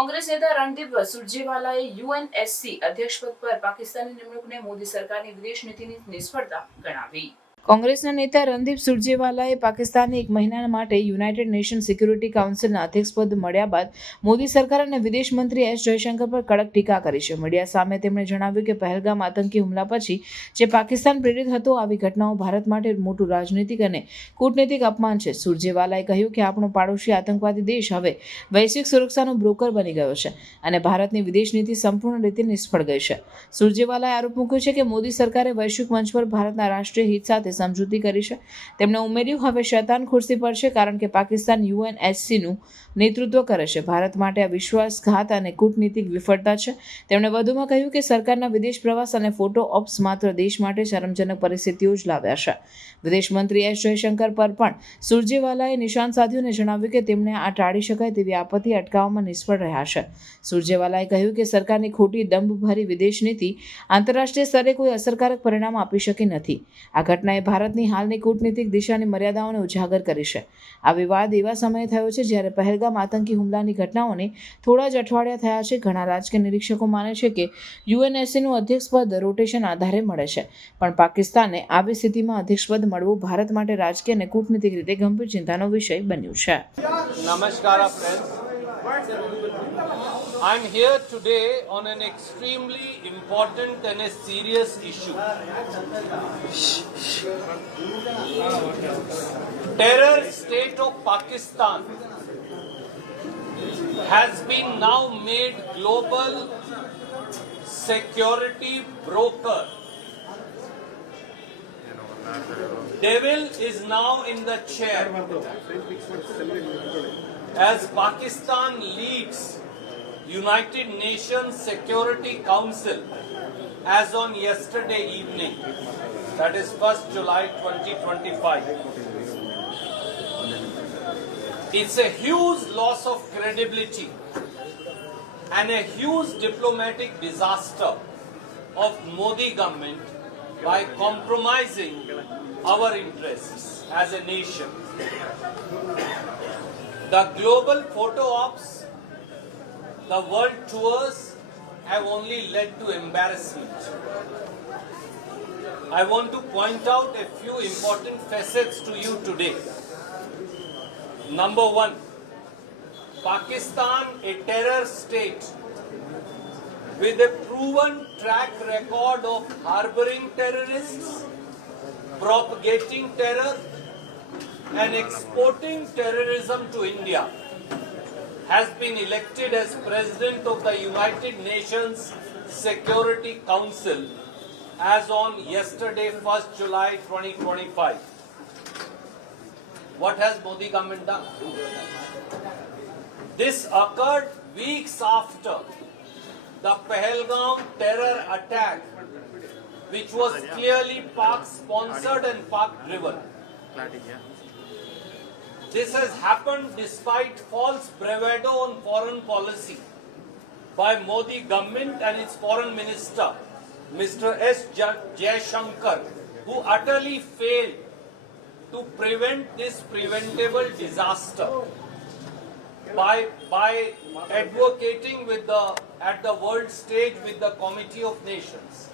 કોંગ્રેસ નેતા રણદીપ સુરજેવાલાએ યુએનએસસી અધ્યક્ષપદ પર પાકિસ્તાની નિમણૂકને મોદી સરકારની વિદેશ નીતિની નિષ્ફળતા ગણાવી. કોંગ્રેસના નેતા રણદીપ સુરજેવાલાએ પાકિસ્તાનને એક મહિના માટે યુનાઇટેડ નેશન સિક્યુરિટી કાઉન્સિલના અધ્યક્ષપદ મળ્યા બાદ મોદી સરકાર અને વિદેશ મંત્રી એસ જયશંકર પર કડક ટીકા કરી છે. મીડિયા સામે તેમણે જણાવ્યું કે પહેલગામ આતંકી હુમલા પછી જે પાકિસ્તાન પ્રેરિત હતો, આવી ઘટનાઓ ભારત માટે મોટું રાજનૈતિક અને કૂટનૈતિક અપમાન છે. સુરજેવાલાએ કહ્યું કે આપણો પાડોશી આતંકવાદી દેશ હવે વૈશ્વિક સુરક્ષાનો બ્રોકર બની ગયો છે અને ભારતની વિદેશ નીતિ સંપૂર્ણ રીતે નિષ્ફળ ગઈ છે. સુરજેવાલાએ આરોપ મૂક્યો છે કે મોદી સરકારે વૈશ્વિક મંચ પર ભારતના રાષ્ટ્રીય હિત સાથે સમજૂતી કરી છે. તેમણે ઉમેર્યું, હવે શૈતાન ખુરશી પર છે, કારણ કે પાકિસ્તાન યુએનએસસીનું નેતૃત્વ કરે છે. ભારત માટે આ વિશ્વાસઘાત અને કૂટનીતિક વિફળતા છે. તેમણે વધુમાં કહ્યું કે સરકારના વિદેશ પ્રવાસ અને ફોટો ઓપ્સ માત્ર દેશ માટે શરમજનક પરિસ્થિતિઓ જ લાવ્યા છે. વિદેશ મંત્રી એસ. જયશંકર પર પણ સુરજેવાલાએ નિશાન સાધ્યું અને જણાવ્યું કે તેમણે આ ટાળી શકાય તેવી આપત્તિ અટકાવવામાં નિષ્ફળ રહ્યા છે. સુરજેવાલાએ કહ્યું કે સરકારની ખોટી દંભભરી વિદેશ નીતિ આંતરરાષ્ટ્રીય સ્તરે કોઈ અસરકારક પરિણામ આપી શકી નથી. આ ઘટનાએ ભારતની હાલની કૂટનીતિક દિશાની મર્યાદાઓને ઉજાગર કરી છે. આ વિવાદ એવા સમયે થયો છે જ્યારે પહેલગામ આતંકી હુમલાની ઘટનાઓને થોડા જ અઠવાડિયા થયા છે. ઘણા રાજકીય નિરીક્ષકો માને છે કે યુએનએસસીનું અધ્યક્ષપદ રોટેશન આધારે મળે છે, પણ પાકિસ્તાનને આવી સ્થિતિમાં અધ્યક્ષપદ મળવું ભારત માટે રાજકીય અને કૂટનીતિક રીતે ગંભીર ચિંતાનો વિષય બન્યું છે. નમસ્કાર I am here today on an extremely important and a serious issue. Terror state of Pakistan has been now made global security broker. Devil is now in the chair as Pakistan leads United Nations Security Council as on yesterday evening, that is 1st July 2025. It's a huge loss of credibility and a huge diplomatic disaster of Modi government by compromising our interests as a nation. The global photo ops, the world tours have only led to embarrassment. I want to point out a few important facets to you today. Number one, Pakistan, a terror state with a proven track record of harboring terrorists, propagating terror, and exporting terrorism to India has been elected as President of the United Nations Security Council as on yesterday, 1st July 2025. What has Modi government done? This occurred weeks after the Pahalgam terror attack, which was clearly Pak sponsored and Pak driven. This has happened despite false bravado on foreign policy by Modi government and its foreign minister, Mr. S. Ja- Jaishankar, who utterly failed to prevent this preventable disaster by, by advocating with the, at the world stage with the Committee of Nations.